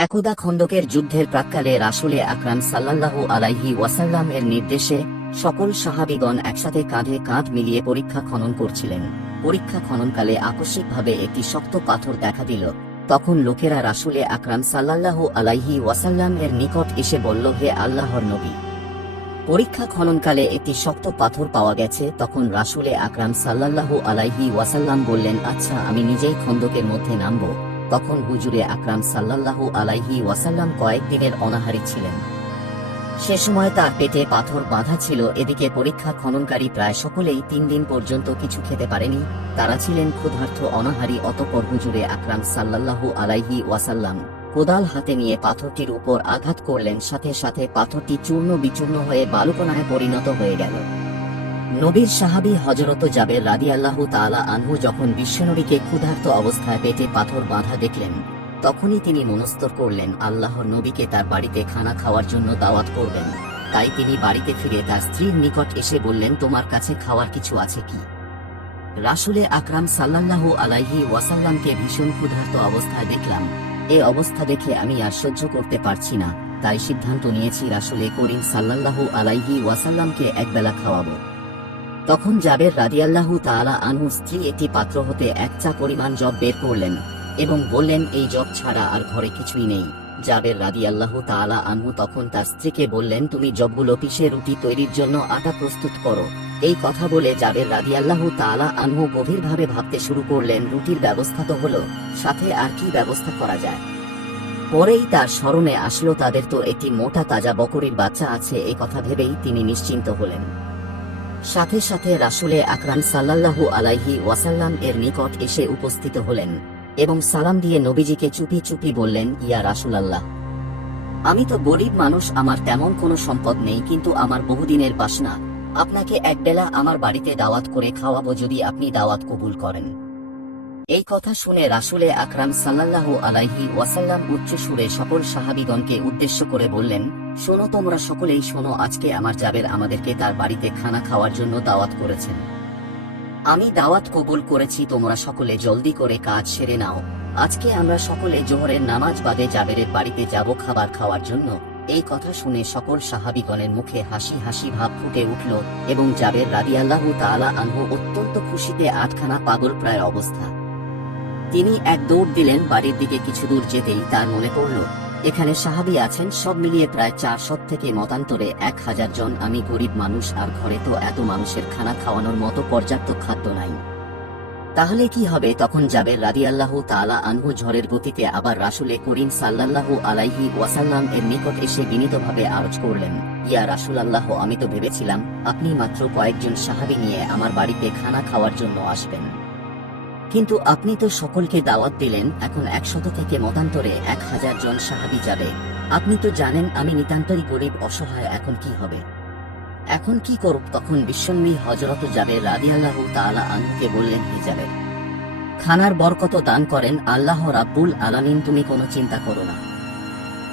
একদা খন্দকের যুদ্ধের প্রাক্কালে রাসুলে আকরাম সাল্লাল্লাহু আলাইহি ওয়াসাল্লাম এর নির্দেশে সকল সাহাবিগণ একসাথে কাঁধে কাঁধ মিলিয়ে পরীক্ষা খনন করছিলেন। পরীক্ষা খননকালে আকস্মিকভাবে একটি শক্ত পাথর দেখা দিল। তখন লোকেরা রাসুলে আকরাম সাল্লাল্লাহু আলাইহি ওয়াসাল্লাম এর নিকট এসে বলল, হে আল্লাহর নবী! পরীক্ষা খননকালে একটি শক্ত পাথর পাওয়া গেছে। তখন রাসুলে আকরাম সাল্লাল্লাহু আলাইহি ওয়াসাল্লাম বললেন আচ্ছা আমি নিজেই খন্দকের মধ্যে নামব। তখন হুজুরে আকরাম সাল্লাল্লাহু আলাইহি ওয়াসাল্লাম কয়েকদিনের অনাহারী ছিলেন। সে সময় তার পেটে পাথর বাঁধা ছিল, এদিকে পরীক্ষা খননকারী প্রায় সকলেই তিন দিন পর্যন্ত কিছু খেতে পারেনি। তারা ছিলেন ক্ষুধার্থ অনাহারী, অতপর হুজুরে আকরাম সাল্লাল্লাহু আলাইহি ওয়াসাল্লাম কোদাল হাতে নিয়ে পাথরটির উপর আঘাত করলেন, সাথে সাথে পাথরটি চূর্ণ বিচূর্ণ হয়ে বালুকণায় পরিণত হয়ে গেল। নবীর সাহাবী হজরত জাবের রাদি আল্লাহ তালা আনহু যখন বিশ্বনবীকে ক্ষুধার্ত অবস্থায় পেটে পাথর বাঁধা দেখলেন, তখনই তিনি মনস্তর করলেন, আল্লাহর নবীকে তার বাড়িতে খানা খাওয়ার জন্য দাওয়াত করবেন। তাই তিনি বাড়িতে ফিরে তার স্ত্রীর নিকট এসে বললেন, তোমার কাছে খাওয়ার কিছু আছে কি? রাসুলে আকরাম সাল্লাল্লাহু আলাইহি ওয়াসাল্লামকে ভীষণ ক্ষুধার্ত অবস্থায় দেখলাম। এ অবস্থা দেখে আমি আর সহ্য করতে পারছি না, তাই সিদ্ধান্ত নিয়েছি রাসুলে করিম সাল্লাল্লাহু আলাইহি ওয়াসাল্লামকে একবেলা খাওয়াবো। তখন জাবের রাদিয়াল্লাহু তাআলা আনহু স্ত্রী একটি পাত্র হতে এক চা পরিমাণ জব বের করলেন এবং বললেন, এই জব ছাড়া আর ঘরে কিছুই নেই। জাবের রাদিয়াল্লাহু তাআলা আনহু তখন তার স্ত্রীকে বললেন, তুমি জবগুলো পিষে রুটি তৈরির জন্য আটা প্রস্তুত করো। এই কথা বলে জাবের রাদিয়াল্লাহু তাআলা আনহু গভীরভাবে ভাবতে শুরু করলেন, রুটির ব্যবস্থা তো হলো, সাথে আর কি ব্যবস্থা করা যায়? পরেই তার স্মরণে আসলো, তাদের তো একটি মোটা তাজা বকরির বাচ্চা আছে। এই কথা ভেবেই তিনি নিশ্চিন্ত হলেন। সাথে সাথে রাসুলে আকরাম সাল্লাল্লাহু আলাইহি ওয়াসাল্লাম এর নিকট এসে উপস্থিত হলেন এবং সালাম দিয়ে নবীজিকে চুপি চুপি বললেন, ইয়া রাসুল আল্লাহ আমি তো গরিব মানুষ, আমার তেমন কোনো সম্পদ নেই, কিন্তু আমার বহুদিনের বাসনা। আপনাকে একবেলা আমার বাড়িতে দাওয়াত করে খাওয়াবো যদি আপনি দাওয়াত কবুল করেন। এই কথা শুনে রাসুলে আকরাম সাল্লাল্লাহু আলাইহি ওয়াসাল্লাম উচ্চ সুরে সকল সাহাবিগণকে উদ্দেশ্য করে বললেন, শোনো, তোমরা সকলেই শোনো, আজকে আমার জাবের আমাদেরকে তার বাড়িতে খানা খাওয়ার জন্য দাওয়াত করেছেন। আমি দাওয়াত কবুল করেছি, তোমরা সকলে জলদি করে কাজ সেরে নাও। আজকে আমরা সকলে জোহরের নামাজ বাদে জাবেরের বাড়িতে যাব খাবার খাওয়ার জন্য। এই কথা শুনে সকল সাহাবিগণের মুখে হাসি হাসি ভাব ফুটে উঠল এবং জাবের রাদিয়াল্লাহু তাআলা আনহু অত্যন্ত খুশিতে আটখানা পাগল প্রায় অবস্থা। তিনি এক দৌড় দিলেন বাড়ির দিকে কিছু দূর যেতেই তার মনে পড়ল, এখানে সাহাবি আছেন, সব মিলিয়ে প্রায় চারশো থেকে মতান্তরে এক হাজার জন আমি গরিব মানুষ আর ঘরে তো এত মানুষের খানা খাওয়ানোর মতো পর্যাপ্ত খাদ্য নাই। তাহলে কি হবে? তখন যাবে রাদি আল্লাহ তালা আনহু ঝড়ের গতিতে আবার রাসুলে করিম সাল্লাল্লাহু আলাইহি ওয়াসাল্লাম এর নিকট এসে বিনীতভাবে আরজ করলেন, ইয়া রাসুল আল্লাহ আমি তো ভেবেছিলাম আপনি মাত্র কয়েকজন সাহাবি নিয়ে আমার বাড়িতে খানা খাওয়ার জন্য আসবেন। কিন্তু আপনি তো সকলকে দাওয়াত দিলেন, এখন একশত থেকে মতান্তরে এক হাজার জন সাহাবি যাবে। আপনি তো জানেন আমি নিতান্তই গরিব, অসহায়, এখন কি হবে? এখন কি করব? তখন বিশ্বন্বী হজরত যাবে রাদিয়াল্লাহ তাআলা আনহুকে বললেন, হে যাবে খানার বরকত দান করেন, আল্লাহ রাব্বুল আলামিন, তুমি কোনো চিন্তা করো না।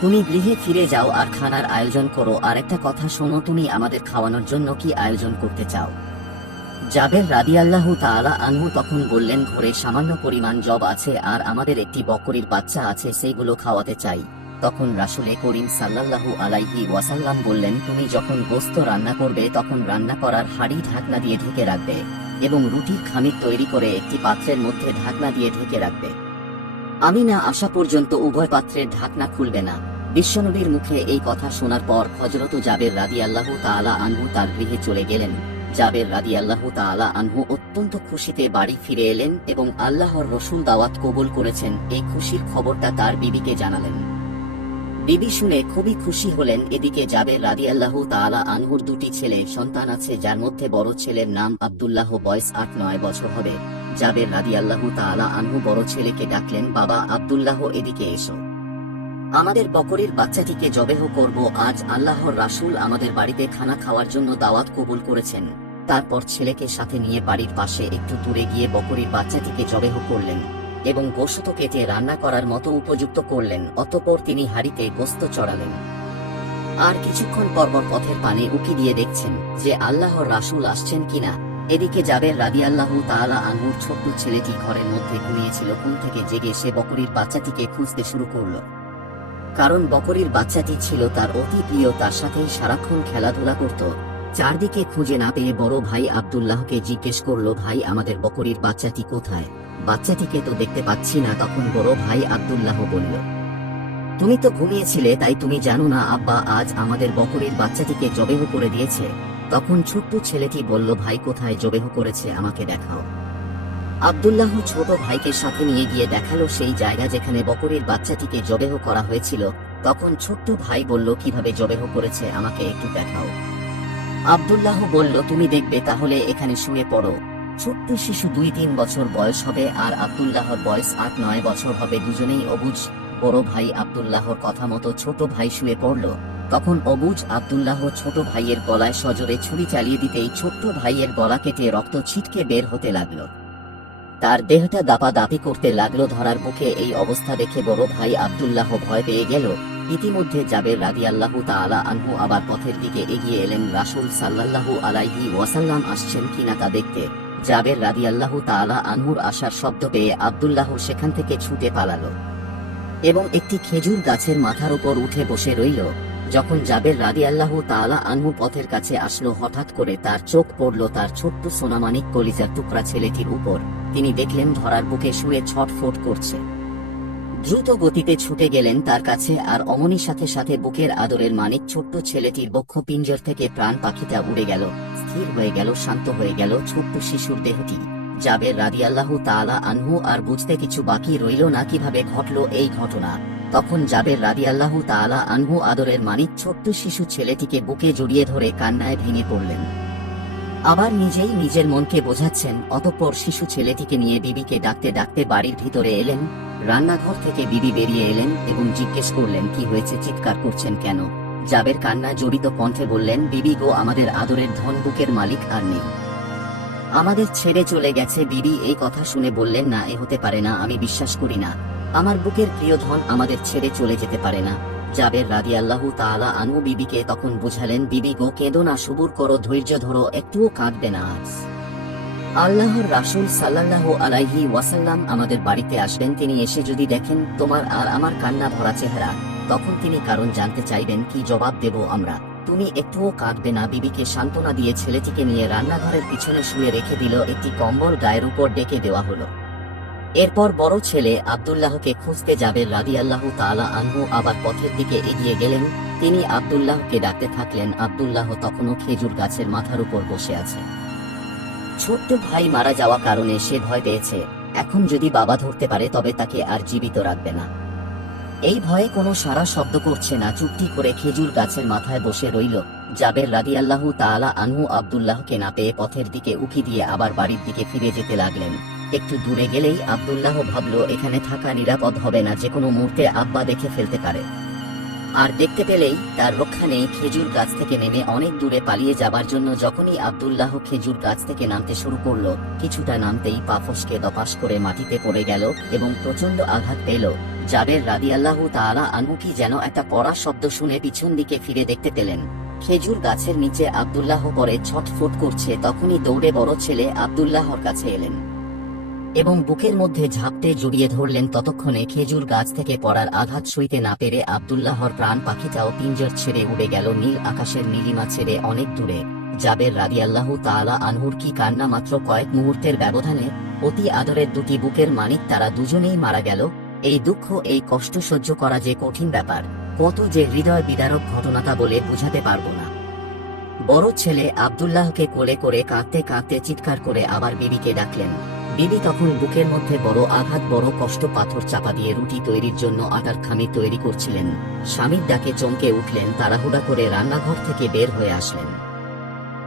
তুমি গৃহে ফিরে যাও আর খানার আয়োজন করো। আর একটা কথা শোনো, তুমি আমাদের খাওয়ানোর জন্য কি আয়োজন করতে চাও? জাবের রাদিয়াল্লাহু তাআলা আনহু তখন বললেন, ঘরে সামান্য পরিমাণ জব আছে আর আমাদের একটি বকরির বাচ্চা আছে সেইগুলো খাওয়াতে চাই। তখন রাসুলে করিম সাল্লাল্লাহু আলাইহি ওয়াসাল্লাম বললেন, তুমি যখন গোস্ত রান্না করবে, তখন রান্না করার হাড়ি ঢাকনা দিয়ে ঢেকে রাখবে এবং রুটির খামির তৈরি করে একটি পাত্রের মধ্যে ঢাকনা দিয়ে ঢেকে রাখবে। আমি না আসা পর্যন্ত উভয় পাত্রের ঢাকনা খুলবে না। বিশ্বনবীর মুখে এই কথা শোনার পর হজরত জাবের রাদিয়াল্লাহু তাআলা আনহু তার গৃহে চলে গেলেন। জাবের রাদি আল্লাহ তাআলা আনহু অত্যন্ত খুশিতে বাড়ি ফিরে এলেন এবং আল্লাহর রসুল দাওয়াত কবুল করেছেন। এই খুশির খবরটা তার বিবিকে জানালেন। বিবি শুনে খুবই খুশি হলেন। এদিকে জাবের রাদি আল্লাহ তাআলা আনহুর দুটি ছেলে, সন্তান আছে যার মধ্যে বড় ছেলের নাম আব্দুল্লাহ, বয়স আট নয় বছর হবে। জাবের রাদি আল্লাহ তাআলা আনহু বড় ছেলেকে ডাকলেন, বাবা, আব্দুল্লাহ, এদিকে এসো। আমাদের বকরির বাচ্চাটিকে জবেহ করব। আজ আল্লাহর রাসূল আমাদের বাড়িতে খানা খাওয়ার জন্য দাওয়াত কবুল করেছেন। তারপর ছেলেকে সাথে নিয়ে বাড়ির পাশে একটু দূরে গিয়ে বকরির বাচ্চাটিকে জবেহ করলেন এবং গোশত কেটে রান্না করার মতো উপযুক্ত করলেন, অতঃপর তিনি হাড়িতে গোস্ত চড়ালেন। আর কিছুক্ষণ পরপর পথের পানে উকি দিয়ে দেখছেন যে আল্লাহর রাসূল আসছেন কিনা। এদিকে যাবের রাদিয়াল্লাহু তাআলা আনহুর ছোট্ট ছেলেটি ঘরের মধ্যে ঘুমিয়েছিল, ঘুম থেকে জেগে সে বকরির বাচ্চাটিকে খুঁজতে শুরু করল। কারণ বকরির বাচ্চাটি ছিল তার অতি প্রিয়, তার সাথে সারাক্ষণ খেলাধুলা করত। চারদিকে খুঁজে না পেয়ে বড় ভাই আব্দুল্লাহকে জিজ্ঞেস করল, ভাই, আমাদের বকরির বাচ্চাটি কোথায়? বাচ্চাটিকে তো দেখতে পাচ্ছি না, তখন বড় ভাই আব্দুল্লাহ বলল, তুমি তো ঘুমিয়েছিলে, তাই তুমি জানো না, আব্বা আজ আমাদের বকরির বাচ্চাটিকে জবেহ করে দিয়েছে। তখন ছোট্ট ছেলেটি বলল, ভাই, কোথায় জবেহ করেছে, আমাকে দেখাও। আব্দুল্লাহ ছোট ভাইকে সাথে নিয়ে গিয়ে দেখাল, সেই জায়গা যেখানে বকরির বাচ্চাটিকে জবেহ করা হয়েছিল। তখন ছোট্ট ভাই বলল, কীভাবে জবেহ করেছে, আমাকে একটু দেখাও। আব্দুল্লাহ বলল, তুমি দেখবে, তাহলে এখানে শুয়ে পড়ো। ছোট্ট শিশু দুই তিন বছর বয়স হবে আর আব্দুল্লাহর বয়স আট নয় বছর হবে। দুজনেই অবুজ। বড় ভাই আব্দুল্লাহর কথা মতো ছোট ভাই শুয়ে পড়ল। তখন অবুজ আব্দুল্লাহ ছোট ভাইয়ের গলায় সজোরে ছুরি চালিয়ে দিতেই ছোট্ট ভাইয়ের গলা কেটে রক্ত ছিটকে বের হতে লাগল। তার দেহটা দাপা দাপি করতে লাগল। ধরার মুখে এই অবস্থা দেখে বড় ভাই আব্দুল্লাহ ভয় পেয়ে গেল। ইতিমধ্যে জাবের আল্লাহ তাআলা আনহু আবার পথের দিকে এগিয়ে এলেন। রাসূল সাল্লাল্লাহু আলাইহি ওয়াসাল্লাম আসছেন কিনা তা দেখতে। জাবের রাদি আল্লাহ তাআলা আনহুর আসার শব্দ পেয়ে আবদুল্লাহ সেখান থেকে ছুটে পালালো এবং একটি খেজুর গাছের মাথার উপর উঠে বসে রইল। যখন জাবের রাদি আল্লাহ তাআলা আনহু পথের কাছে আসলো, হঠাৎ করে তার চোখ পড়ল তার ছোট্ট সোনামানিক কলিজার টুকরা ছেলেটির উপর। তিনি দেখলেন ধরার বুকে শুয়ে ছটফট করছে। দ্রুত গতিতে ছুটে গেলেন তার কাছে, আর অমনি সাথে সাথে বুকের আদরের মানিক ছোট্ট ছেলেটির বক্ষ পিঞ্জর থেকে প্রাণ পাখিটা উড়ে গেল। স্থির হয়ে গেল, শান্ত হয়ে গেল ছোট্ট শিশুর দেহটি। জাবের রাদিয়াল্লাহু তাআলা আনহু আর বুঝতে কিছু বাকি রইল না কীভাবে ঘটল এই ঘটনা। তখন জাবের রাদিয়াল্লাহু তাআলা আনহু আদরের মানিক ছোট্ট শিশু ছেলেটিকে বুকে জড়িয়ে ধরে কান্নায় ভেঙে পড়লেন। আবার নিজেই নিজের মনকে বোঝাচ্ছেন, অতঃপর শিশু ছেলেটিকে নিয়ে বিবিকে ডাকতে ডাকতে বাড়ির ভিতরে এলেন। রান্নাঘর থেকে বিবি বেরিয়ে এলেন এবং জিজ্ঞেস করলেন, কি হয়েছে? চিৎকার করছেন কেন? জাবের কান্না জড়িত কণ্ঠে বললেন, বিবি গো, আমাদের আদরের ধন বুকের মালিক আর নেই। আমাদের ছেড়ে চলে গেছে। বিবি এই কথা শুনে বললেন, না, এ হতে পারে না, আমি বিশ্বাস করি না। আমার বুকের প্রিয় ধন আমাদের ছেড়ে চলে যেতে পারে না। জাবের রাদি আল্লাহ তাআলা আনু বিবিকে তখন বুঝালেন, বিবি গো, কেঁদো না, সবুর করো, ধৈর্য ধরো, একটুও কাঁদবে না আজ। আল্লাহর রাসূল সাল্লাল্লাহু আলাইহি ওয়াসাল্লাম আমাদের বাড়িতে আসবেন। তিনি এসে যদি দেখেন তোমার আর আমার কান্না ভরা চেহারা, তখন তিনি কারণ জানতে চাইবেন, কি জবাব দেব আমরা? তুমি একটুও কাঁদবে না, বিবিকে সান্ত্বনা দিয়ে ছেলেটিকে নিয়ে রান্নাঘরের পিছনে শুয়ে রেখে দিল, একটি কম্বল গায়ের উপর ডেকে দেওয়া হলো। এরপর বড় ছেলে আবদুল্লাহকে খুঁজতে যাবে রাদি আল্লাহ তাআলা আনহু আবার পথের দিকে এগিয়ে গেলেন। তিনি আব্দুল্লাহকে ডাকতে থাকলেন, আব্দুল্লাহ তখনও খেজুর গাছের মাথার উপর বসে আছে। ছোট্ট ভাই মারা যাওয়া কারণে সে ভয় পেয়েছে। এখন যদি বাবা ধরতে পারে, তবে তাকে আর জীবিত রাখবে না। এই ভয়ে কোনো সারা শব্দ করছে না। চুপটি করে খেজুর গাছের মাথায় বসে রইল। জাবের রাদিয়াল্লাহু তাআলা আনহু আব্দুল্লাহকে না পেয়ে পথের দিকে উকি দিয়ে আবার বাড়ির দিকে ফিরে যেতে লাগলেন। একটু দূরে গেলেই আব্দুল্লাহ ভাবল, এখানে থাকা নিরাপদ হবে না, যে কোনো মুহূর্তে আব্বা দেখে ফেলতে পারে। আর দেখতে পেলেই তার রক্ষা নেই খেজুর গাছ থেকে নেমে অনেক দূরে পালিয়ে যাবার জন্য যখনই আব্দুল্লাহ খেজুর গাছ থেকে নামতে শুরু করল, কিছুটা নামতেই পা ফসকে দপাস করে মাটিতে পড়ে গেল এবং প্রচণ্ড আঘাত পেল। জাবের রাদিয়াল্লাহু তাআলা আনহু কি যেন একটা পড়া শব্দ শুনে পিছন দিকে ফিরে দেখতে পেলেন। খেজুর গাছের নিচে আব্দুল্লাহ পরে ছটফট করছে, তখনই দৌড়ে বড় ছেলে আবদুল্লাহর কাছে এলেন। এবং বুকের মধ্যে ঝাপটে জড়িয়ে ধরলেন ততক্ষণে খেজুর গাছ থেকে পড়ার আঘাত সইতে না পেরে আব্দুল্লাহর প্রাণ পাখিটাও পিঞ্জর ছেড়ে উড়ে গেল নীল আকাশের নীলিমা ছেড়ে অনেক দূরে। জাবের রাদিয়াল্লাহু তাআলা আনহুর কি কান্না মাত্র কয়েক মুহূর্তের ব্যবধানে অতি আদরের দুটি বুকের মানিক তারা দুজনেই মারা গেল। এই দুঃখ, এই কষ্ট সহ্য করা যে কঠিন ব্যাপার, কত যে হৃদয় বিদারক ঘটনাটা বলে বুঝাতে পারব না। বড় ছেলে আব্দুল্লাহকে কোলে করে কাঁদতে কাঁদতে চিৎকার করে আবার বিবিকে ডাকলেন। বিবি তখন বুকের মধ্যে বড় আঘাত, বড় কষ্ট, পাথর চাপা দিয়ে রুটি তৈরির জন্য আটার খামি তৈরি করছিলেন। স্বামীর ডাকে চমকে উঠলেন, তাড়াহুড়া করে রান্নাঘর থেকে বের হয়ে আসলেন।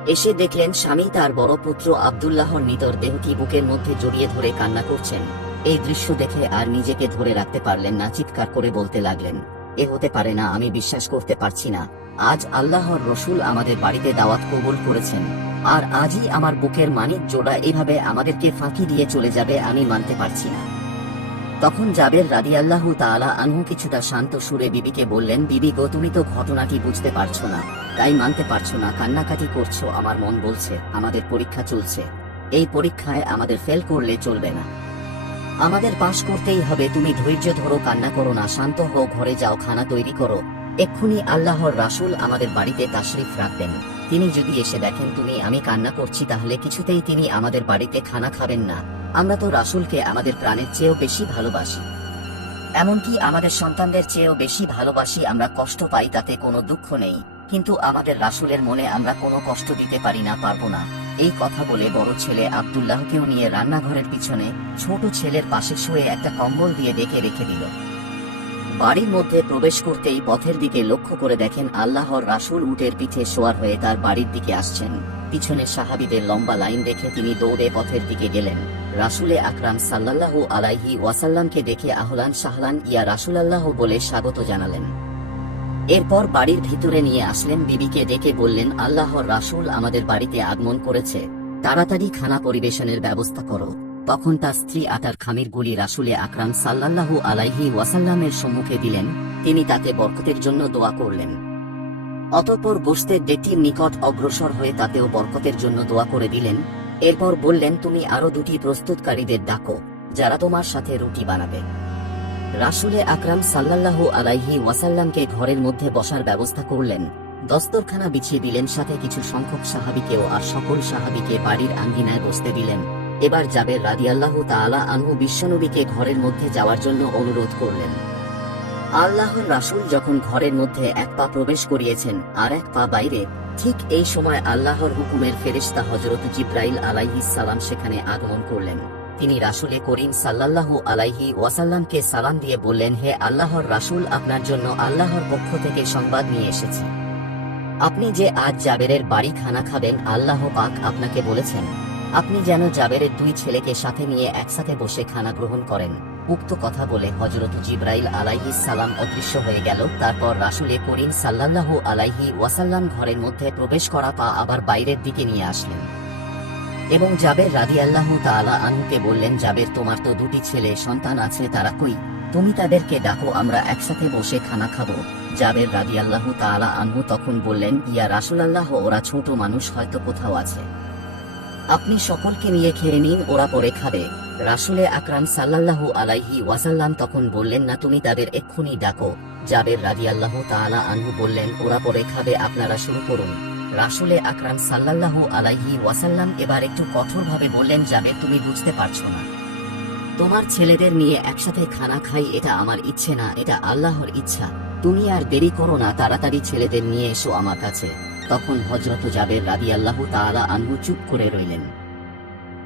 এসে দেখলেন স্বামী তার বড় পুত্র আব্দুল্লাহর নিতর দেহটি বুকের মধ্যে জড়িয়ে ধরে কান্না করছেন। এই দৃশ্য দেখে আর নিজেকে ধরে রাখতে পারলেন না, চিৎকার করে বলতে লাগলেন, এ হতে পারে না, আমি বিশ্বাস করতে পারছি না। আজ আল্লাহর রসুল আমাদের বাড়িতে দাওয়াত কবুল করেছেন। আর আজই আমার বুকের মানিক জোড়া এভাবে আমাদেরকে ফাঁকি দিয়ে চলে যাবে আমি মানতে পারছি না। তখন জাবের রাদিয়াল্লাহু তাআলা আনহু কিছুটা শান্ত সুরে বিবিকে বললেন, বিবি গো, তুমি তো ঘটনাটি বুঝতে পারছ না। তাই মানতে পারছ না, কান্নাকাটি করছ, আমার মন বলছে, আমাদের পরীক্ষা চলছে। এই পরীক্ষায় আমাদের ফেল করলে চলবে না। আমাদের পাশ করতেই হবে, তুমি ধৈর্য ধরো, কান্না করো না, শান্ত হও, ঘরে যাও, খানা তৈরি করো। এক্ষুনি আল্লাহর রাসূল আমাদের বাড়িতে তাশরিফ রাখবেন। তিনি যদি এসে দেখেন তুমি, আমি কান্না করছি, তাহলে কিছুতেই তিনি আমাদের বাড়িতে খানা খাবেন না। আমরা তো রাসূলকে আমাদের প্রাণের চেয়েও বেশি ভালোবাসি। এমনকি আমাদের সন্তানদের চেয়েও বেশি ভালোবাসি, আমরা কষ্ট পাই, তাতে কোনো দুঃখ নেই। কিন্তু আমাদের রাসুলের মনে আমরা কোনো কষ্ট দিতে পারি না, পারব না। এই কথা বলে বড় ছেলে আব্দুল্লাহকেও নিয়ে রান্নাঘরের পিছনে ছোট ছেলের পাশে শুয়ে একটা কম্বল দিয়ে ডেকে রেখে দিল। বাড়ির মধ্যে প্রবেশ করতেই পথের দিকে লক্ষ্য করে দেখেন আল্লাহর রাসূল উটের পিঠে শোয়ার হয়ে তার বাড়ির দিকে আসছেন। পিছনে সাহাবীদের লম্বা লাইন দেখে তিনি দৌড়ে পথের দিকে গেলেন। রাসূলে আকরাম সাল্লাল্লাহু আলাইহি ওয়াসাল্লামকে দেখে আহলান সাহলান ইয়া রাসূলাল্লাহ বলে স্বাগত জানালেন। এরপর বাড়ির ভিতরে নিয়ে আসলেন বিবিকে ডেকে বললেন, আল্লাহর রাসূল আমাদের বাড়িতে আগমন করেছে। তাড়াতাড়ি খানা পরিবেশনের ব্যবস্থা করো। তখন তার স্ত্রী আটার খামির গুলি রাসূলে আকরাম সাল্লাল্লাহু আলাইহি ওয়াসাল্লামের সম্মুখে দিলেন, তিনি তাতে বরকতের জন্য দোয়া করলেন। অতঃপর গোস্তের ডেটির নিকট অগ্রসর হয়ে তাতেও বরকতের জন্য দোয়া করে দিলেন, এরপর বললেন, তুমি আরও দুটি প্রস্তুতকারীদের ডাকো, যারা তোমার সাথে রুটি বানাবে। রাসুলে আকরাম সাল্লাল্লাহু আলাইহি ওয়াসাল্লামকে ঘরের মধ্যে বসার ব্যবস্থা করলেন। দস্তরখানা বিছিয়ে দিলেন, সাথে কিছু সংখ্যক সাহাবিকেও আর সকল সাহাবীকে বাড়ির আঙ্গিনায় বসতে দিলেন। এবার জাবের রাদিয়াল্লাহু তাআলা আনহু বিশ্বনবীকে ঘরের মধ্যে যাওয়ার জন্য অনুরোধ করলেন। আল্লাহর রাসূল যখন ঘরের মধ্যে এক পা প্রবেশ করিয়েছেন আর এক পা বাইরে, ঠিক এই সময় আল্লাহর হুকুমের ফেরেশতা হযরত জিব্রাইল আলাইহিস সালাম সেখানে আগমন করলেন। তিনি রাসুলে করিম সাল্লাল্লাহু আলাইহি ওয়াসাল্লামকে সালাম দিয়ে বললেন, হে আল্লাহর রাসূল, আপনার জন্য আল্লাহর পক্ষ থেকে সংবাদ নিয়ে এসেছি। আপনি যে আজ জাবেরের বাড়ি খানা খাবেন, আল্লাহ পাক আপনাকে বলেছেন আপনি যেন জাবেরের দুই ছেলেকে সাথে নিয়ে একসাথে বসে খানা গ্রহণ করেন। উক্ত কথা বলে হজরত জিব্রাইল আলাইহিস সালাম অদৃশ্য হয়ে গেল। তারপর রাসুলে করিম সাল্লাল্লাহু আলাইহি ওয়াসাল্লাম ঘরের মধ্যে প্রবেশ করা পা আবার বাইরের দিকে নিয়ে আসলেন। এবং জাবের রাদিয়াল্লাহু তাআলা আনহুকে বললেন, জাবের, তোমার তো দুটি ছেলে, সন্তান আছে, তারা কই? তুমি তাদেরকে ডাকো, আমরা একসাথে বসে খানা খাব। জাবের রাদিয়াল্লাহু তাআলা আনহু তখন বললেন, ইয়া রাসূলুল্লাহ, ওরা ছোট মানুষ, হয়তো কোথাও আছে। আপনি সকলকে নিয়ে খেয়ে নিন, ওরা পরে খাবে। রাসুলে আকরাম সাল্লাল্লাহু আলাইহি ওয়াসাল্লাম তখন বললেন, না, তুমি তাদের এক্ষুনি ডাকো। যাদের জাবের রাদিয়াল্লাহু তাআলা আনহু বললেন, ওরা পরে খাবে, আপনারা শুরু করুন। রাসুলে আকরাম সাল্লাল্লাহু আলাইহি ওয়াসাল্লাম এবার একটু কঠোরভাবে বললেন, জাবের, তুমি বুঝতে পারছ না। তোমার ছেলেদের নিয়ে একসাথে খানা খাই, এটা আমার ইচ্ছে না, এটা আল্লাহর ইচ্ছা। তুমি আর দেরি করো না, তাড়াতাড়ি ছেলেদের নিয়ে এসো আমার কাছে। তখন হজরত জাবের রাদিয়াল্লাহু তাআলা আনহু চুপ করে রইলেন।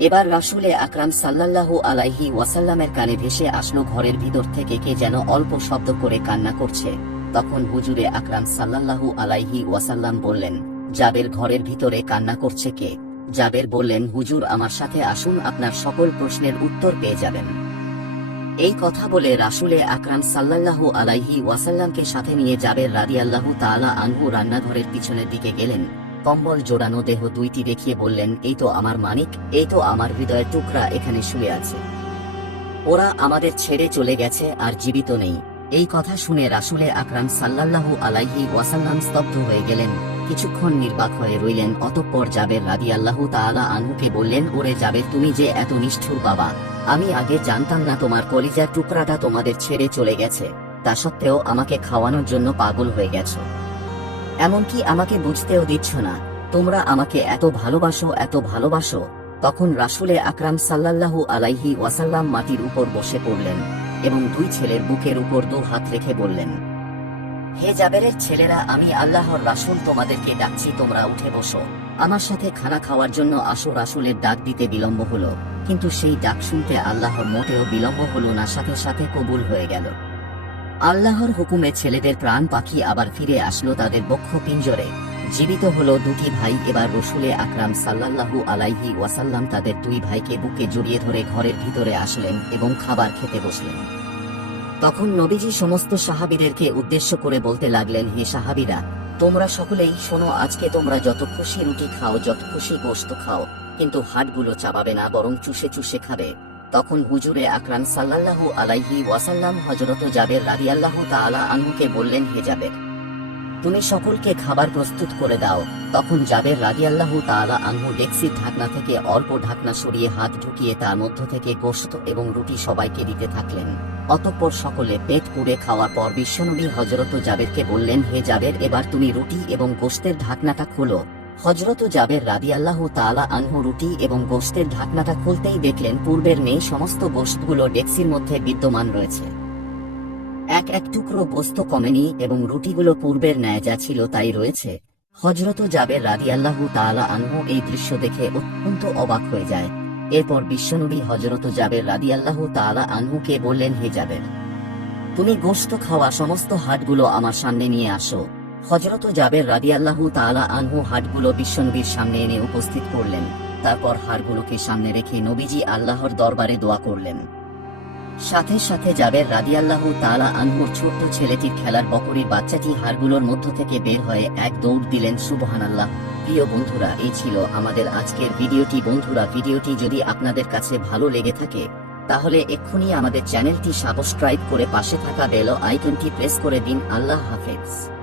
এবার রাসূলে আকরাম সাল্লাল্লাহু আলাইহি ওয়াসাল্লামের কানে ভেসে আসলো ঘরের ভিতর থেকে কে যেন অল্প শব্দ করে কান্না করছে। তখন হুজুরে আকরাম সাল্লাল্লাহু আলাইহি ওয়াসাল্লাম বললেন, জাবের ঘরের ভিতরে কান্না করছে কে? জাবের বললেন, হুজুর, আমার সাথে আসুন, আপনার সকল প্রশ্নের উত্তর পেয়ে যাবেন। এই কথা বলে রাসুলে আকরাম সাল্লাল্লাহু আলাইহি ওয়াসাল্লামকে সাথে নিয়ে জাবের রাদিয়াল্লাহু তাআলা আনহু রান্নাঘরের পিছনের দিকে গেলেন। কম্বল জোড়ানো দেহ দুইটি দেখিয়ে বললেন, এই তো আমার মানিক এই তো আমার হৃদয়ের টুকরা এখানে শুয়ে আছে। ওরা আমাদের ছেড়ে চলে গেছে আর জীবিত নেই। এই কথা শুনে রাসুলে আকরাম সাল্লাল্লাহু আলাইহি ওয়াসাল্লাম স্তব্ধ হয়ে গেলেন। কিছুক্ষণ নির্বাক হয়ে রইলেন, অতঃপর জাবের রাদিয়াল্লাহু তাআলা আনহুকে বললেন, ওরে জাবের, তুমি যে এত নিষ্ঠুর বাবা। আমি আগে জানতাম না তোমার কলিজার টুকরাটা তোমাদের ছেড়ে চলে গেছে। তা সত্ত্বেও আমাকে খাওয়ানোর জন্য পাগল হয়ে গেছো। এমনকি আমাকে বুঝতেও দিচ্ছ না, তোমরা আমাকে এত ভালোবাসো এত ভালোবাসো। তখন রাসুলে আকরাম সাল্লাল্লাহু আলাইহি ওয়াসাল্লাম মাটির উপর বসে পড়লেন এবং দুই ছেলের বুকের উপর দু হাত রেখে বললেন, হে জাবেরের ছেলেরা, আমি আল্লাহর রাসুল তোমাদেরকে ডাকছি, তোমরা উঠে বসো। আমার সাথে খানা খাওয়ার জন্য আসো রাসূলের ডাক দিতে বিলম্ব হলো, কিন্তু সেই ডাক শুনতে আল্লাহর মোটেও বিলম্ব হলো না, সাথে সাথে কবুল হয়ে গেল। আল্লাহর হুকুমে ছেলেদের প্রাণ পাখি আবার ফিরে আসলো তাদের বক্ষ পিঞ্জরে। জীবিত হলো দুটি ভাই, এবার রসুলে আকরাম সাল্লাল্লাহু আলাইহি ওয়াসাল্লাম তাদের দুই ভাইকে বুকে জড়িয়ে ধরে ঘরের ভিতরে আসলেন এবং খাবার খেতে বসলেন। তখন নবীজি সমস্ত সাহাবিদেরকে উদ্দেশ্য করে বলতে লাগলেন, হে সাহাবীরা তোমরা সকলেই শোনো, আজকে তোমরা যত খুশি রুটি খাও, যত খুশি গোশত খাও, কিন্তু হাটগুলো চাবাবে না, বরং চুষে চুষে খাবে। তখন হুজুরে আকরাম সাল্লাল্লাহু আলাইহি ওয়াসাল্লাম হযরত জাবের রাদিয়াল্লাহু তাআলা আনহুকে বললেন, হে জাবের, তুমি সকলকে খাবার প্রস্তুত করে দাও। তখন জাবের রাদিয়াল্লাহু তাআলা আনহু ডেক্সির ঢাকনা থেকে অল্প ঢাকনা সরিয়ে হাত ঢুকিয়ে তার মধ্য থেকে গোশত এবং রুটি সবাইকে দিতে থাকলেন। অতঃপর সকলে পেট পুড়ে খাওয়ার পর বিশ্বনবী হজরত জাবেরকে বললেন, হে জাবের, এবার তুমি রুটি এবং গোশতের ঢাকনাটা খোলো। হজরত জাবের রাদিয়াল্লাহু তাআলা আনহু রুটি এবং গোস্তের ঢাকনাটা খুলতেই দেখলেন, পূর্বের নেই সমস্ত গোশতগুলো ডেক্সির মধ্যে বিদ্যমান রয়েছে। এক এক টুকরো গোস্ত কমেনি এবং রুটিগুলো পূর্বের ন্যায় যা ছিল তাই রয়েছে। হজরত জাবের রাদিয়াল্লাহু তাআলা আনহু এই দৃশ্য দেখে অত্যন্ত অবাক হয়ে যায়। এরপর বিশ্বনবী হজরত জাবের রাদিয়াল্লাহু তাআলা আনহুকে বললেন, হে জাবের, তুমি গোশত খাওয়া সমস্ত হাটগুলো আমার সামনে নিয়ে আসো। হজরত জাবের রাদিয়াল্লাহু তাআলা আনহু হাটগুলো বিশ্বনবীর সামনে এনে উপস্থিত করলেন। তারপর হাড়গুলোকে সামনে রেখে নবীজি আল্লাহর দরবারে দোয়া করলেন। সাথে সাথে জাবের রাদিয়াল্লাহু তালা আনহুর ছোট্ট ছেলেটির খেলার বকরির বাচ্চাটি হাড়গুলোর মধ্য থেকে বের হয়ে এক দৌড় দিলেন, সুবহানাল্লাহ। প্রিয় বন্ধুরা, এই ছিল আমাদের আজকের ভিডিওটি। বন্ধুরা, ভিডিওটি যদি আপনাদের কাছে ভালো লেগে থাকে, তাহলে এক্ষুনি আমাদের চ্যানেলটি সাবস্ক্রাইব করে পাশে থাকা বেল আইকনটি প্রেস করে দিন। আল্লাহ হাফেজ।